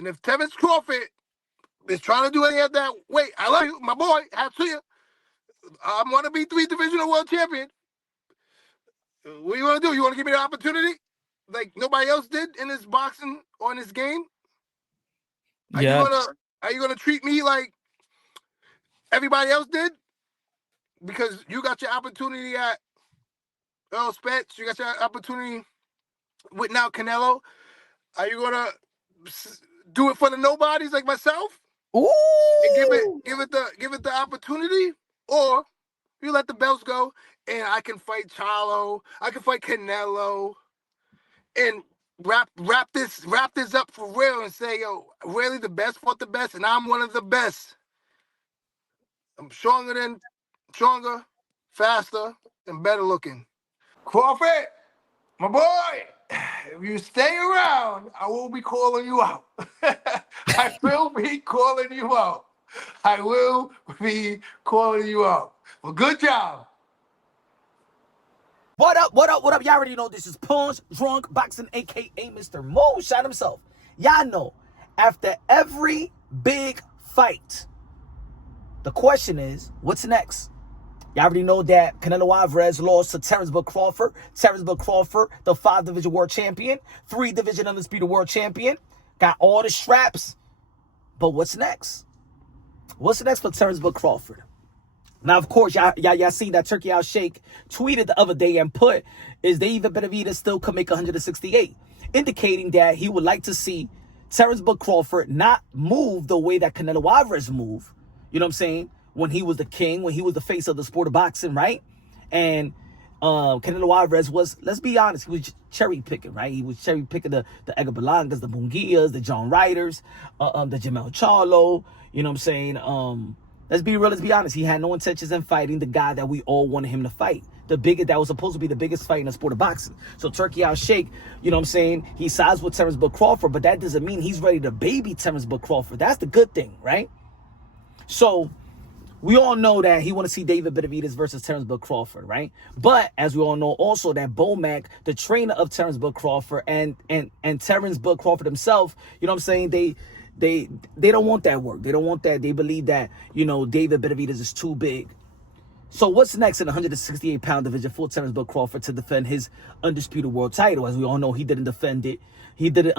And if Terence Crawford is trying to do any of that, wait, I love you, my boy, have to you. I want to be 3 divisional world champion. What do you want to do? You want to give me the opportunity like nobody else did in this boxing or in this game? Are Yeah. you gonna treat me like everybody else did? Because you got your opportunity at Earl Spence, you got your opportunity with now Canelo. Are you gonna do it for the nobodies like myself? Ooh. And give it the opportunity, or you let the belts go and I can fight Charlo, I can fight Canelo, and wrap this up for real and say, yo, really the best fought the best, and I'm one of the best. I'm stronger, faster, and better looking. Crawford, my boy, if you stay around, I will be calling you out. I will be calling you out. I will be calling you out. Well, good job. What up, what up, what up? Y'all already know this is Punch Drunk Boxing, aka Mr. Moonshine himself. Y'all know, after every big fight, the question is, what's next? Y'all already know that Canelo Alvarez lost to Terence Crawford. Terence Crawford, the 5-division world champion, 3-division undisputed world champion, got all the straps. But what's next? What's next for Terence Crawford? Now, of course, y'all seen that Turkey Al Sheikh tweeted the other day and put, is David Benavidez still can make 168? Indicating that he would like to see Terence Crawford not move the way that Canelo Alvarez moved. You know what I'm saying? When he was the king, when he was the face of the sport of boxing, right? And Canelo Alvarez was, let's be honest, he was cherry picking, right? He was cherry picking the Edgar Berlangas, the Munguias, the John Ryders, the Jamel Charlo. You know what I'm saying? Let's be real, let's be honest. He had no intentions in fighting the guy that we all wanted him to fight. That was supposed to be the biggest fight in the sport of boxing. So Turkey Al Sheikh, you know what I'm saying? He sides with Terence Crawford, but that doesn't mean he's ready to baby Terence Crawford. That's the good thing, right? So we all know that he want to see David Benavidez versus Terence Crawford, right? But as we all know also that Bomac, the trainer of Terence Crawford and Terence Crawford himself, you know what I'm saying? They don't want that work. They don't want that. They believe that, you know, David Benavidez is too big. So what's next in the 168-pound division for Terence Crawford to defend his undisputed world title? As we all know, he didn't defend it. He didn't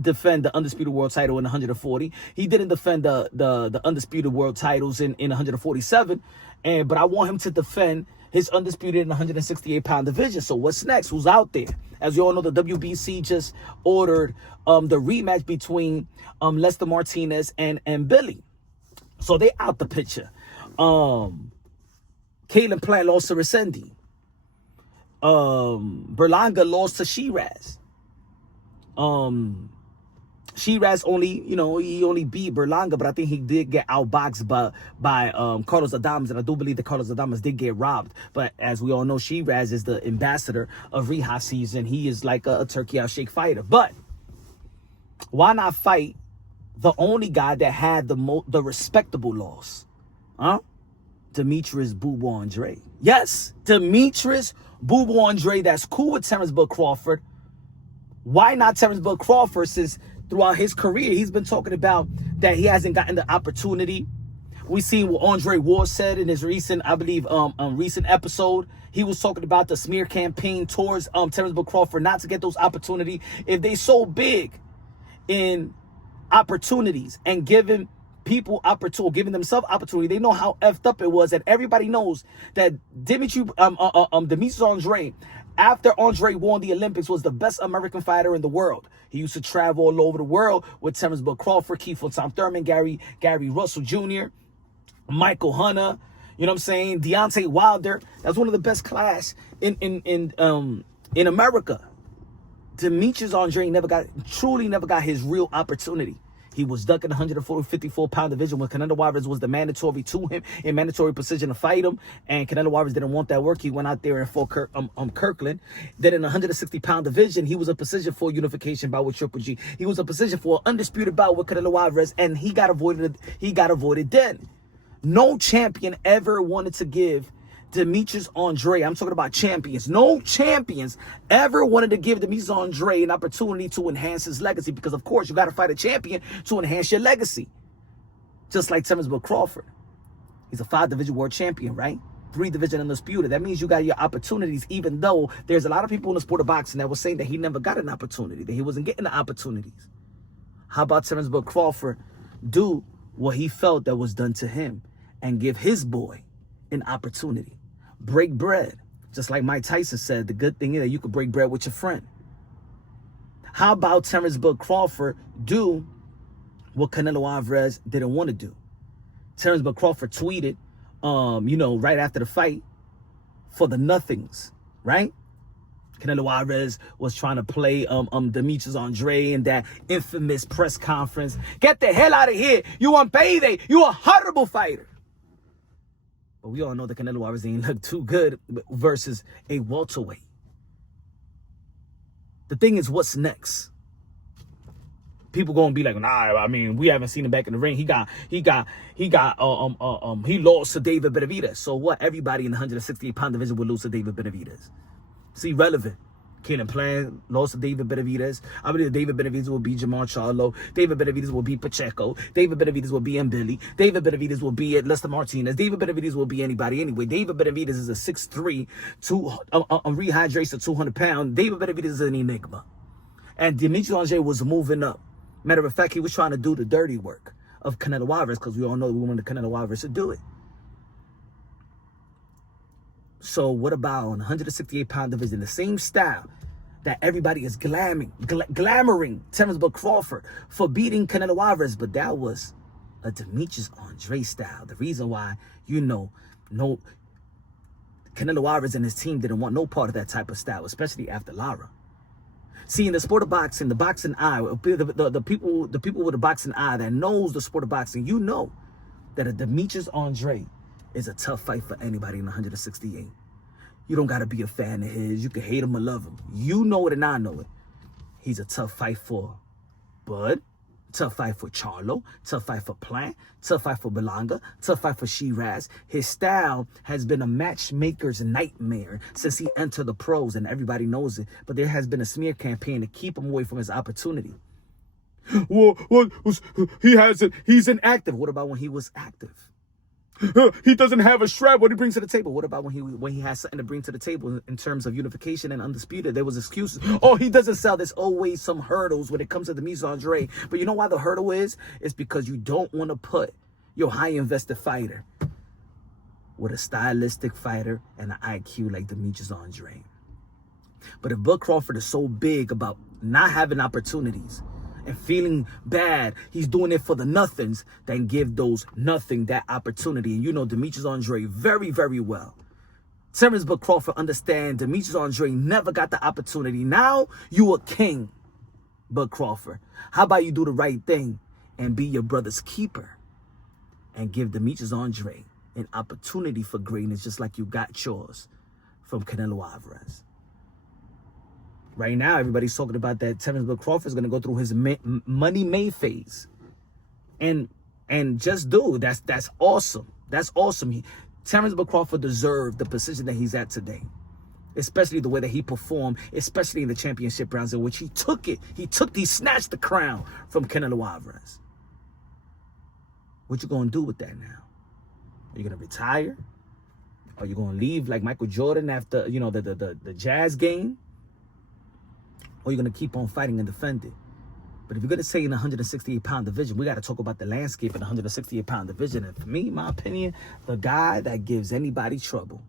defend the undisputed world title in 140. He didn't defend the undisputed world titles in 147. But I want him to defend his undisputed in the 168-pound division. So what's next? Who's out there? As you all know, the WBC just ordered the rematch between Lester Martinez and Billy. So they out the picture. Caleb Plant lost to Resendi. Berlanga lost to Shiraz. Shiraz only, you know, he only beat Berlanga, but I think he did get outboxed by Carlos Adames, and I do believe that Carlos Adames did get robbed. But as we all know, Shiraz is the ambassador of Reha season. He is like a Turkey Al Sheikh fighter. But why not fight the only guy that had the respectable loss? Huh? Demetrius Boo Boo Andrade. Yes, Demetrius Boo Boo Andrade, that's cool with Terence Crawford. Why not Terence Crawford, since throughout his career, he's been talking about that he hasn't gotten the opportunity. We seen what Andre Ward said in his recent, I believe, recent episode. He was talking about the smear campaign towards Terence Crawford not to get those opportunities. If they so big in opportunities and giving people opportunity, giving themselves opportunity, they know how effed up it was, and everybody knows that Demetrius Andrade, after Andre won the Olympics, was the best American fighter in the world. He used to travel all over the world with Terence Crawford, Keith Tom Thurman, Gary Russell Jr., Michael Hunter, you know what I'm saying, Deontay Wilder. That's one of the best class in America. Demetrius Andrade truly never got his real opportunity. He was ducking the 154-pound division when Canelo Alvarez was the mandatory to him in mandatory position to fight him. And Canelo Alvarez didn't want that work. He went out there and fought Kirkland. Then in the 160-pound division, he was a position for unification bout with Triple G. He was a position for an undisputed bout with Canelo Alvarez, and he got avoided then. No champion ever wanted to give Demetrius Andrade, I'm talking about champions. No champions ever wanted to give Demetrius Andrade an opportunity to enhance his legacy because, of course, you got to fight a champion to enhance your legacy. Just like Terence Crawford. He's a 5-division world champion, right? 3-division undisputed. That means you got your opportunities, even though there's a lot of people in the sport of boxing that were saying that he never got an opportunity, that he wasn't getting the opportunities. How about Terence Crawford do what he felt that was done to him and give his boy an opportunity? Break bread. Just like Mike Tyson said, the good thing is that you could break bread with your friend. How about Terence Crawford do what Canelo Alvarez didn't want to do? Terence Crawford tweeted, right after the fight for the nothings, right? Canelo Alvarez was trying to play Demetrius Andrade in that infamous press conference. Get the hell out of here. You unpaid. You a horrible fighter. But we all know that Canelo Alvarez ain't look too good versus a welterweight. The thing is, what's next? People gonna be like, nah, I mean, we haven't seen him back in the ring. He lost to David Benavidez. So what? Everybody in the 168-pound division will lose to David Benavidez. It's irrelevant. Keenan Plan lost to David Benavidez. I believe David Benavidez will be Jamar Charlo. David Benavidez will be Pacheco. David Benavidez will be Mbili. David Benavidez will be Lester Martinez. David Benavidez will be anybody anyway. David Benavidez is a 6'3", rehydrates to 200 pounds. David Benavidez is an enigma. And Demetrius Andrade was moving up. Matter of fact, he was trying to do the dirty work of Canelo Alvarez because we all know we wanted Canelo Alvarez to do it. So what about on the 168-pound division, the same style that everybody is glamoring Terence Crawford for beating Canelo Alvarez, but that was a Demetrius Andrade style. The reason why, no Canelo Alvarez and his team didn't want no part of that type of style, especially after Lara. See, in the sport of boxing, the boxing eye, the people with the boxing eye that knows the sport of boxing, you know that a Demetrius Andrade is a tough fight for anybody in 168. You don't got to be a fan of his. You can hate him or love him. You know it and I know it. He's a tough fight for Bud, tough fight for Charlo, tough fight for Plant, tough fight for Belanga, tough fight for Shiraz. His style has been a matchmaker's nightmare since he entered the pros, and everybody knows it. But there has been a smear campaign to keep him away from his opportunity. Well, he's inactive. What about when he was active? He doesn't have a strap. What he brings to the table? What about when he has something to bring to the table in terms of unification and undisputed? There was excuses. Oh, he doesn't sell. There's always some hurdles when it comes to the Demetrius Andrade. But you know why the hurdle is? It's because you don't want to put your high-invested fighter with a stylistic fighter and an IQ like Demetrius Andrade. But if Bud Crawford is so big about not having opportunities and feeling bad, he's doing it for the nothings, then give those nothing that opportunity. And you know Demetrius Andrade very, very well. Terence Crawford understand Demetrius Andrade never got the opportunity. Now you a king, Bud Crawford. How about you do the right thing and be your brother's keeper and give Demetrius Andrade an opportunity for greatness just like you got yours from Canelo Alvarez. Right now, everybody's talking about that Terence Crawford is going to go through his money made phase. And just do. That's awesome. That's awesome. Terence Crawford deserved the position that he's at today. Especially the way that he performed, especially in the championship rounds in which he took it. He snatched the crown from Canelo Alvarez. What you going to do with that now? Are you going to retire? Are you going to leave like Michael Jordan after, the Jazz game? Or you're going to keep on fighting and defend it? But if you're going to say in the 168-pound division, we got to talk about the landscape in the 168-pound division. And for me, my opinion, the guy that gives anybody trouble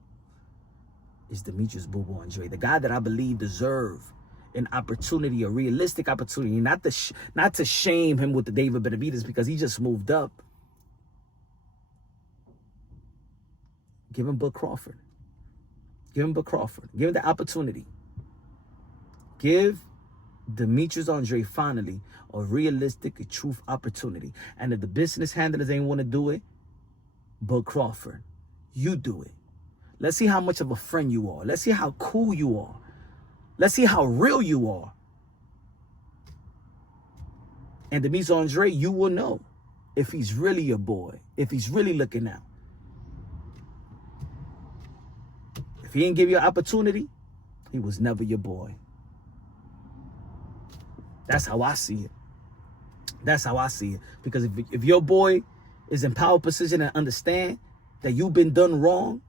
is Demetrius Boo-Boo Andrade. The guy that I believe deserve an opportunity, a realistic opportunity, not to shame him with the David Benavidez because he just moved up. Give him Bud Crawford. Give him Bud Crawford. Give him the opportunity. Give Demetrius Andrade finally a realistic, a truth opportunity. And if the business handlers ain't want to do it, Bud Crawford, you do it. Let's see how much of a friend you are. Let's see how cool you are. Let's see how real you are. And Demetrius Andrade, you will know if he's really your boy, if he's really looking out. If he didn't give you an opportunity, he was never your boy. That's how I see it. That's how I see it. Because if your boy is in power position and understand that you've been done wrong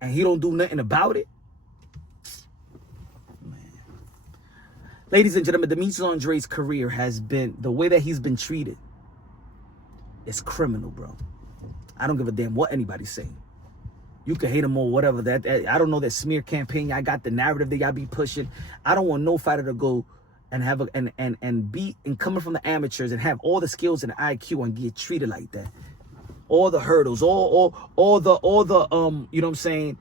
and he don't do nothing about it, man. Ladies and gentlemen, Demetrius Andrade's career has been, the way that he's been treated, it's criminal, bro. I don't give a damn what anybody's saying. You can hate him or whatever. That I don't know that smear campaign. I got the narrative that y'all be pushing. I don't want no fighter to go and have a and be and coming from the amateurs and have all the skills and IQ and get treated like that. All the hurdles, all the you know what I'm saying,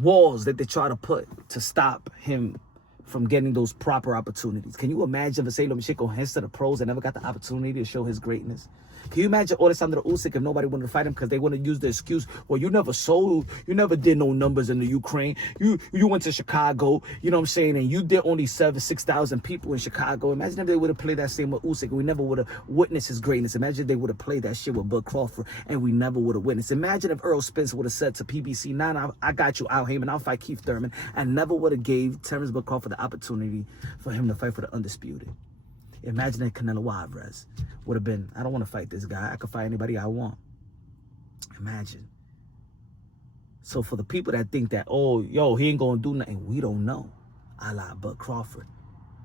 walls that they try to put to stop him from getting those proper opportunities. Can you imagine if Vasily Lomachenko heads to the pros and never got the opportunity to show his greatness? Can you imagine Alexander Usyk if nobody wanted to fight him because they want to use the excuse, well, you never sold, you never did no numbers in the Ukraine, you went to Chicago, you know what I'm saying, and you did only 6,000 people in Chicago. Imagine if they would have played that same with Usyk and we never would have witnessed his greatness. Imagine if they would have played that shit with Bud Crawford and we never would have witnessed. Imagine if Earl Spence would have said to PBC, nah, I got you, Al Heyman, I'll fight Keith Thurman, and never would have gave Terence Bud Crawford the opportunity for him to fight for the undisputed. Imagine if Canelo Alvarez would have been, I don't want to fight this guy. I could fight anybody I want. Imagine. So for the people that think that, oh, yo, he ain't going to do nothing, we don't know. A la Bud Crawford.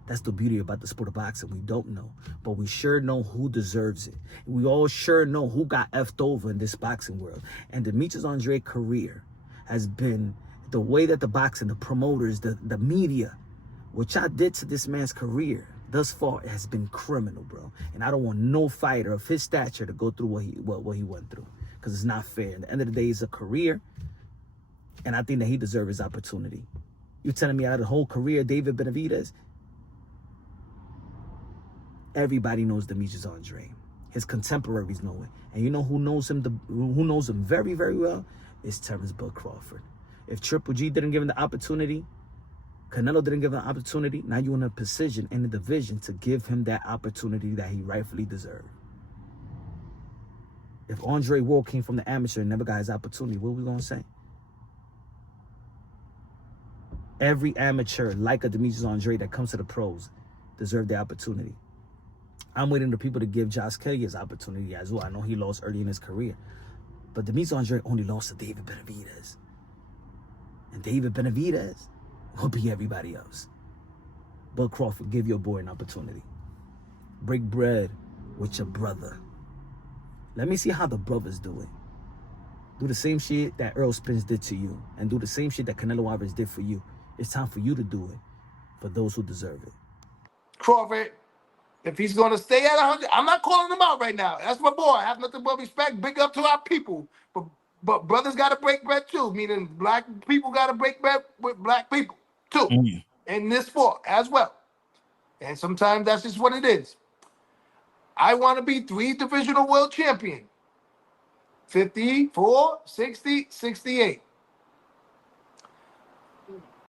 That's the beauty about the sport of boxing. We don't know. But we sure know who deserves it. We all sure know who got effed over in this boxing world. And Demetrius Andrade's career has been the way that the boxing, the promoters, the media, what y'all did to this man's career thus far has been criminal, bro. And I don't want no fighter of his stature to go through what he went through, because it's not fair. At the end of the day, it's a career, and I think that he deserves his opportunity. You telling me out of the whole career, David Benavidez? Everybody knows Demetrius Andrade. His contemporaries know it, and you know who knows him? Who knows him very, very well? Is Terence Bud Crawford. If Triple G didn't give him the opportunity, Canelo didn't give him an opportunity, now you're in a position in the division to give him that opportunity that he rightfully deserved. If Andre Ward came from the amateur and never got his opportunity, what are we going to say? Every amateur, like a Demetrius Andrade that comes to the pros, deserve the opportunity. I'm waiting for people to give Josh Kelly his opportunity as well. I know he lost early in his career. But Demetrius Andrade only lost to David Benavidez. And David Benavidez will be everybody else. Bud Crawford, give your boy an opportunity. Break bread with your brother. Let me see how the brothers do it. Do the same shit that Earl Spence did to you, and do the same shit that Canelo Alvarez did for you. It's time for you to do it for those who deserve it. Crawford, if he's going to stay at 100, I'm not calling him out right now. That's my boy. I have nothing but respect. Big up to our people. But brothers got to break bread too, meaning black people got to break bread with black people too, in this sport as well. And sometimes that's just what it is. I want to be 3 divisional world champion. 54, 60, 68.